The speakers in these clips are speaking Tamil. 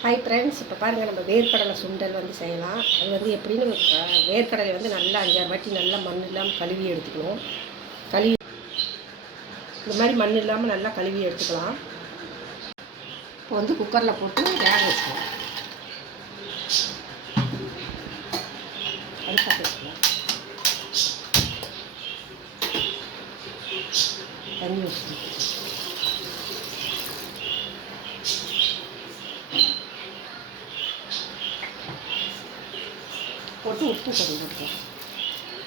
ஹாய் ஃப்ரெண்ட்ஸ், இப்போ பாருங்கள் நம்ம வேர்க்கடலை சுண்டல் செய்யலாம். அது எப்படின்னு வேர்க்கடலை நல்லா 5-6 வாட்டி நல்லா மண் இல்லாமல் கழுவி எடுத்துக்கணும். இந்த மாதிரி மண் இல்லாமல் நல்லா கழுவி எடுத்துக்கலாம். இப்போ குக்கரில் போட்டு வேக வச்சுக்கலாம். அடுப்பாக வச்சுக்கலாம். தண்ணி வச்சுக்கலாம். போட்டு உப்பு போட்டுக்கலாம்.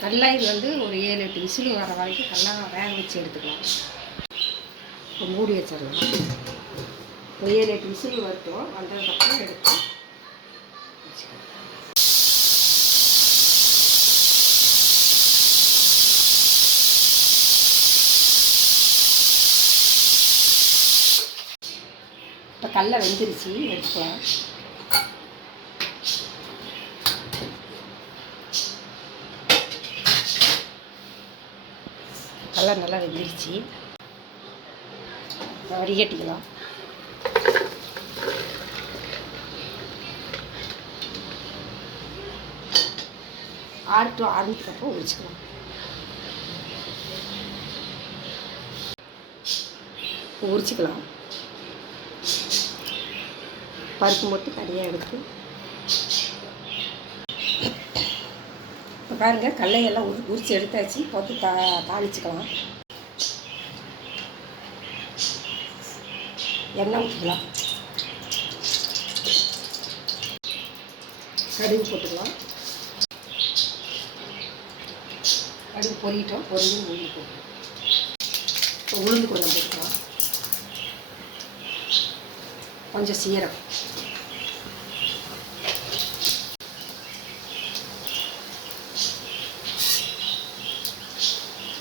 நல்லா இது ஒரு 7-8 விசில் வர வரைக்கும் நல்லா வேக வச்சு எடுத்துக்கலாம். இப்போ மூடி வச்சிடலாம். ஒரு 7-8 விசில் வரட்டும். வந்ததுக்கப்புறம் எடுத்து வச்சுக்கலாம். இப்போ கடலை வெந்துருச்சு, எடுத்துக்கலாம். கடலை நல்லா வெந்துருச்சு, வடிகட்டிக்கலாம். ஆறுனதுக்கப்புறம் உரிச்சிக்கலாம். உரிச்சிக்கலாம். பருப்பு மட்டும் தனியாக எடுத்து இப்போ பாருங்கள், கடலையெல்லாம் உரித்து எடுத்தாச்சு. போட்டு தாளிச்சுக்கலாம். எண்ணெய் ஊற்றிக்கலாம். கடுகு போட்டுக்கலாம். கடுகு பொரியிட்டோம். பொரிஞ்சு உளுந்து போட்டுக்கலாம். இப்போ உளுந்து கொஞ்சம் போட்டுக்கலாம். கொஞ்சம் சீரகம்,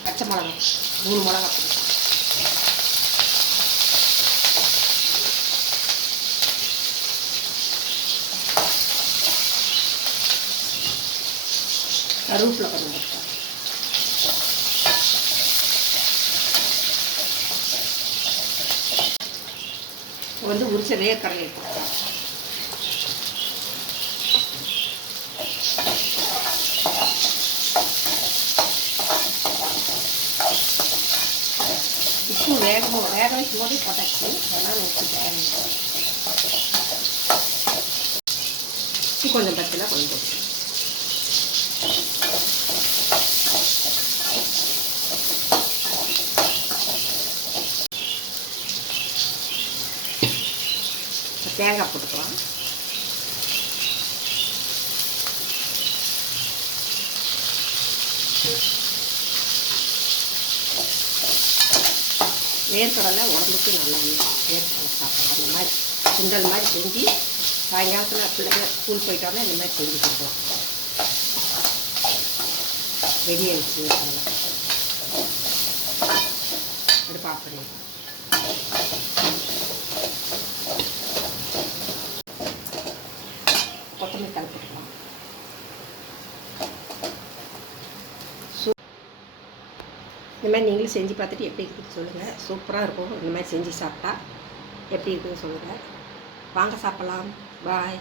பச்சை மிளகா 3 மிளகா போட்டுக்கலாம். கருவேப்பிலை கொஞ்சம் போட்டுக்கலாம். உரிச்ச வேர்க்கடலை போட்டுக்கலாம். உப்பு வேக வைக்கும் போதே போட்டாச்சு. அதனால் உப்பு தேவை. உப்பு கொஞ்சம் பச்சைல கொஞ்சம் போட்டு தேங்காய் போட்டுக்கலாம். வேர்க்கடலை உடம்புக்கு நல்லது. வேர்க்கடலை சாப்பிடலாம். அந்த மாதிரி சுண்டல் மாதிரி செஞ்சு சாயங்காலத்தில் பிள்ளைங்க ஸ்கூல் போயிட்டோன்னா இந்த மாதிரி செஞ்சு கொடுக்கலாம். ரெடி ஆகிடுச்சு வேர்க்கடலை. அடுப்பு ஆஃப் பண்ணிடலாம். கொத்தமல்லி தலை போட்டுக்கலாம். இந்த மாதிரி நீங்களும் செஞ்சு பார்த்துட்டு எப்படி இருக்குதுன்னு சொல்லுங்கள். சூப்பராக இருக்கும். இந்த மாதிரி செஞ்சு சாப்பிட்டா எப்படி இருக்குதுன்னு சொல்லுங்கள். வாங்க சாப்பிட்லாம். பாய்.